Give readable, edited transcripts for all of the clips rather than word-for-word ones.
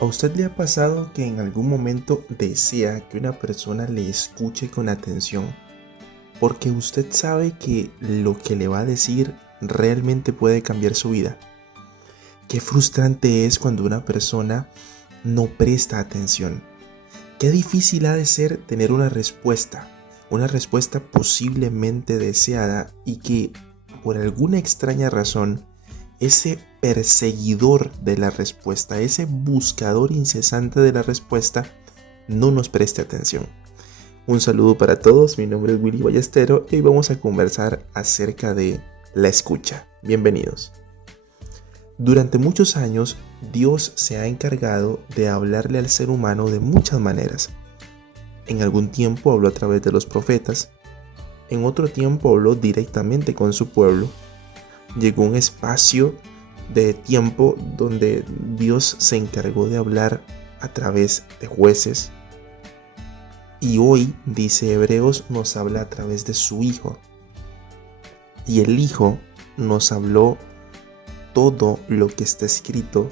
¿A usted le ha pasado que en algún momento desea que una persona le escuche con atención? Porque usted sabe que lo que le va a decir realmente puede cambiar su vida. Qué frustrante es cuando una persona no presta atención. Qué difícil ha de ser tener una respuesta posiblemente deseada y que por alguna extraña razón ese perseguidor de la respuesta, ese buscador incesante de la respuesta, no nos preste atención. Un saludo para todos, mi nombre es Willy Ballestero y hoy vamos a conversar acerca de la escucha. Bienvenidos. Durante muchos años, Dios se ha encargado de hablarle al ser humano de muchas maneras. En algún tiempo habló a través de los profetas, en otro tiempo habló directamente con su pueblo. Llegó un espacio de tiempo donde Dios se encargó de hablar a través de jueces. Y hoy, dice Hebreos, nos habla a través de su Hijo. Y el Hijo nos habló todo lo que está escrito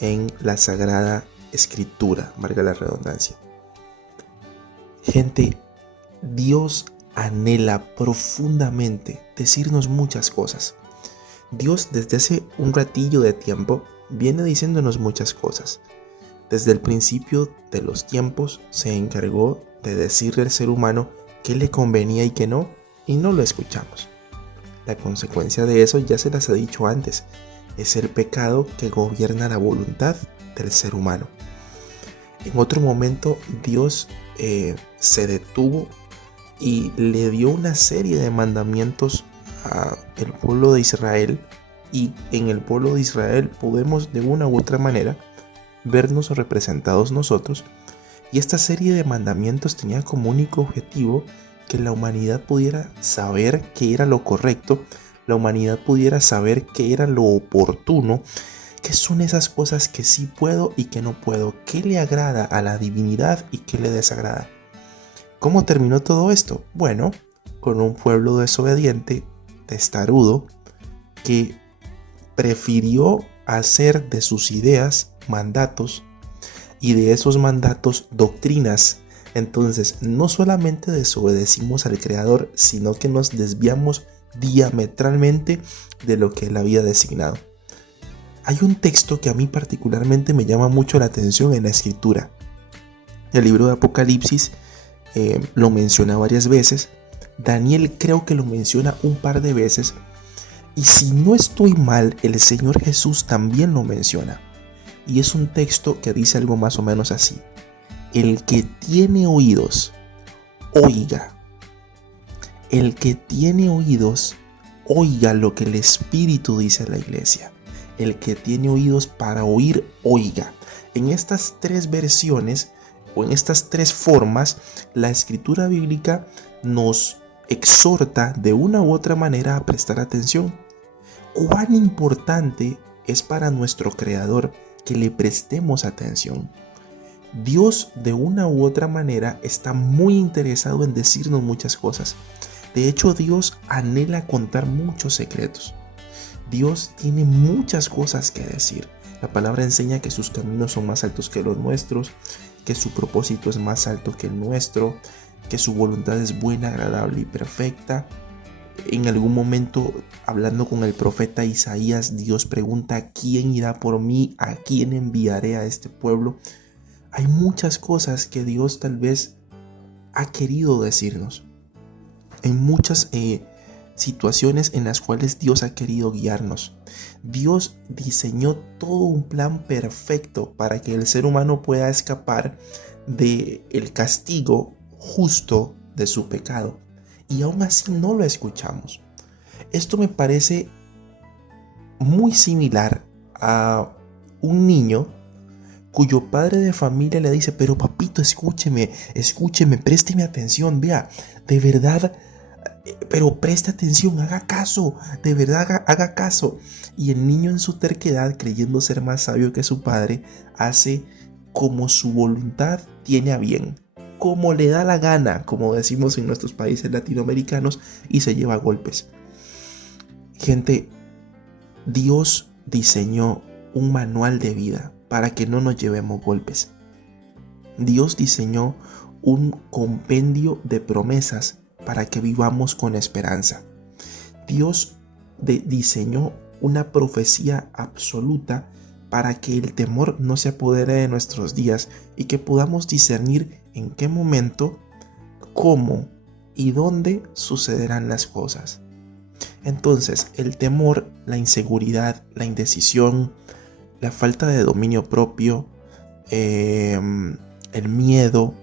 en la Sagrada Escritura, valga la redundancia. Gente, Dios anhela profundamente decirnos muchas cosas. Dios desde hace un ratillo de tiempo viene diciéndonos muchas cosas. Desde el principio de los tiempos se encargó de decirle al ser humano qué le convenía y qué no, y no lo escuchamos. La consecuencia de eso ya se las he dicho antes, es el pecado que gobierna la voluntad del ser humano. En otro momento Dios se detuvo y le dio una serie de mandamientos al pueblo de Israel, y en el pueblo de Israel podemos de una u otra manera vernos representados nosotros, y esta serie de mandamientos tenía como único objetivo que la humanidad pudiera saber qué era lo correcto, la humanidad pudiera saber qué era lo oportuno, qué son esas cosas que sí puedo y que no puedo, qué le agrada a la divinidad y qué le desagrada. ¿Cómo terminó todo esto? Bueno, con un pueblo desobediente, testarudo, que prefirió hacer de sus ideas mandatos y de esos mandatos doctrinas. Entonces, no solamente desobedecimos al Creador, sino que nos desviamos diametralmente de lo que Él había designado. Hay un texto que a mí particularmente me llama mucho la atención en la Escritura. El libro de Apocalipsis lo menciona varias veces. Daniel creo que lo menciona un par de veces. Y si no estoy mal, el Señor Jesús también lo menciona. Y es un texto que dice algo más o menos así: el que tiene oídos, oiga. El que tiene oídos, oiga lo que el Espíritu dice a la iglesia. El que tiene oídos para oír, oiga. En estas tres versiones o en estas tres formas, la escritura bíblica nos exhorta de una u otra manera a prestar atención. ¿Cuán importante es para nuestro Creador que le prestemos atención? Dios de una u otra manera está muy interesado en decirnos muchas cosas. De hecho, Dios anhela contar muchos secretos. Dios tiene muchas cosas que decir. La palabra enseña que sus caminos son más altos que los nuestros, que su propósito es más alto que el nuestro, que su voluntad es buena, agradable y perfecta. En algún momento, hablando con el profeta Isaías, Dios pregunta: ¿quién irá por mí? ¿A quién enviaré a este pueblo? Hay muchas cosas que Dios tal vez ha querido decirnos. Hay muchas situaciones en las cuales Dios ha querido guiarnos. Dios diseñó todo un plan perfecto para que el ser humano pueda escapar del castigo justo de su pecado. Y aún así no lo escuchamos. Esto me parece muy similar a un niño cuyo padre de familia le dice: pero papito, escúcheme, présteme atención, vea, de verdad, pero preste atención, haga caso, de verdad haga caso. Y el niño, en su terquedad, creyendo ser más sabio que su padre, hace como su voluntad tiene a bien, como le da la gana, como decimos en nuestros países latinoamericanos, y se lleva golpes. Gente, Dios diseñó un manual de vida. para que no nos llevemos golpes. Dios diseñó un compendio de promesas para que vivamos con esperanza. Dios diseñó una profecía absoluta para que el temor no se apodere de nuestros días y que podamos discernir en qué momento, cómo y dónde sucederán las cosas. Entonces, el temor, la inseguridad, la indecisión, la falta de dominio propio, el miedo,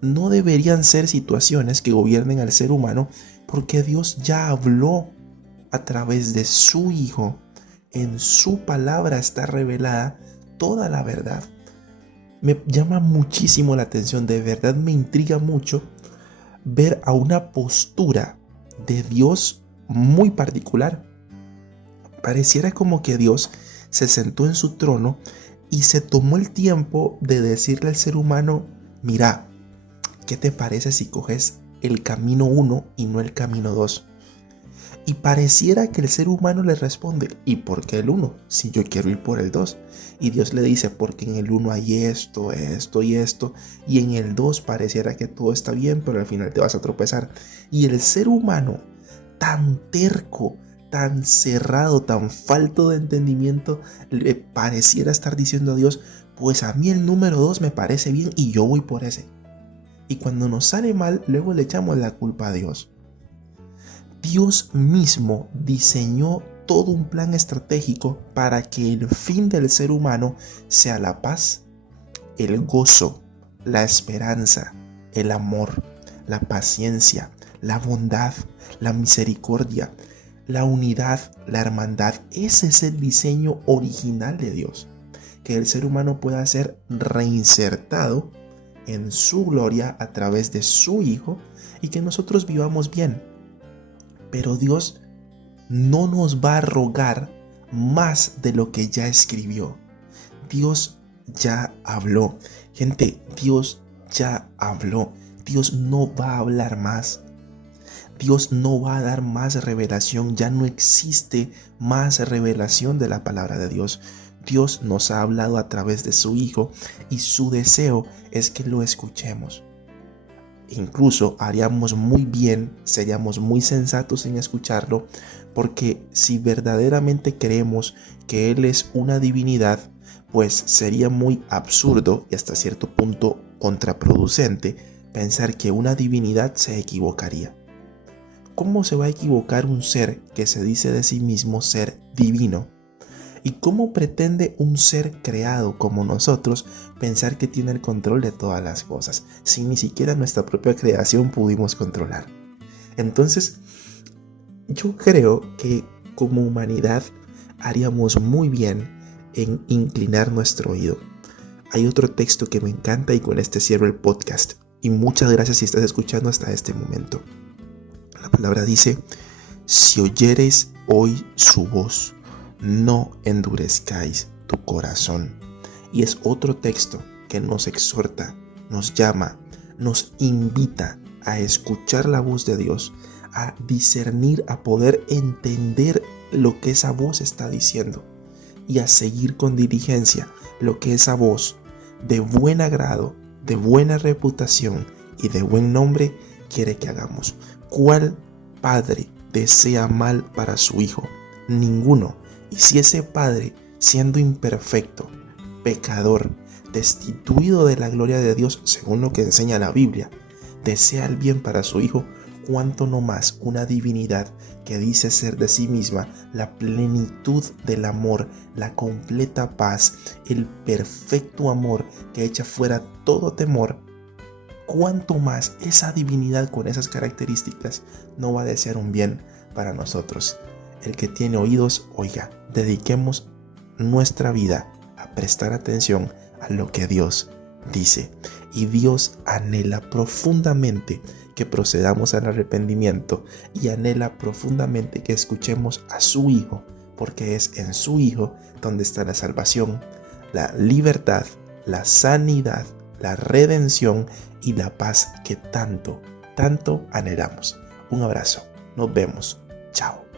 no deberían ser situaciones que gobiernen al ser humano, porque Dios ya habló a través de su Hijo. En su palabra está revelada toda la verdad. Me llama muchísimo la atención, de verdad me intriga mucho ver a una postura de Dios muy particular. Pareciera como que Dios se sentó en su trono y se tomó el tiempo de decirle al ser humano: mira, ¿qué te parece si coges el camino 1 y no el camino 2? Y pareciera que el ser humano le responde: ¿y por qué el 1? Si yo quiero ir por el 2. Y Dios le dice: porque en el 1 hay esto, esto y esto. Y en el 2 pareciera que todo está bien, pero al final te vas a tropezar. Y el ser humano, tan terco, tan cerrado, tan falto de entendimiento, le pareciera estar diciendo a Dios: pues a mí el número 2 me parece bien y yo voy por ese. Y cuando nos sale mal, luego le echamos la culpa a Dios. Dios mismo diseñó todo un plan estratégico para que el fin del ser humano sea la paz, el gozo, la esperanza, el amor, la paciencia, la bondad, la misericordia, la unidad, la hermandad. Ese es el diseño original de Dios, que el ser humano pueda ser reinsertado en su gloria a través de su Hijo y que nosotros vivamos bien. Pero Dios no nos va a rogar más de lo que ya escribió. Dios ya habló. Gente, Dios ya habló. Dios no va a hablar más. Dios no va a dar más revelación. Ya no existe más revelación de la palabra de Dios. Dios nos ha hablado a través de su Hijo y su deseo es que lo escuchemos. Incluso haríamos muy bien, seríamos muy sensatos en escucharlo, porque si verdaderamente creemos que Él es una divinidad, pues sería muy absurdo y hasta cierto punto contraproducente pensar que una divinidad se equivocaría. ¿Cómo se va a equivocar un ser que se dice de sí mismo ser divino? ¿Y cómo pretende un ser creado como nosotros pensar que tiene el control de todas las cosas, si ni siquiera nuestra propia creación pudimos controlar? Entonces, yo creo que como humanidad haríamos muy bien en inclinar nuestro oído. Hay otro texto que me encanta y con este cierro el podcast. Y muchas gracias si estás escuchando hasta este momento. La palabra dice: si oyereis hoy su voz, no endurezcáis tu corazón. Y es otro texto que nos exhorta, nos llama, nos invita a escuchar la voz de Dios, a discernir, a poder entender lo que esa voz está diciendo y a seguir con diligencia lo que esa voz de buen agrado, de buena reputación y de buen nombre quiere que hagamos. ¿Cuál padre desea mal para su hijo? Ninguno. Y si ese padre, siendo imperfecto, pecador, destituido de la gloria de Dios, según lo que enseña la Biblia, desea el bien para su hijo, cuánto no más una divinidad que dice ser de sí misma la plenitud del amor, la completa paz, el perfecto amor que echa fuera todo temor. Cuánto más esa divinidad con esas características no va a desear un bien para nosotros. El que tiene oídos, oiga. Dediquemos nuestra vida a prestar atención a lo que Dios dice. Y Dios anhela profundamente que procedamos al arrepentimiento y anhela profundamente que escuchemos a su Hijo, porque es en su Hijo donde está la salvación, la libertad, la sanidad, la redención y la paz que tanto, tanto anhelamos. Un abrazo. Nos vemos. Chao.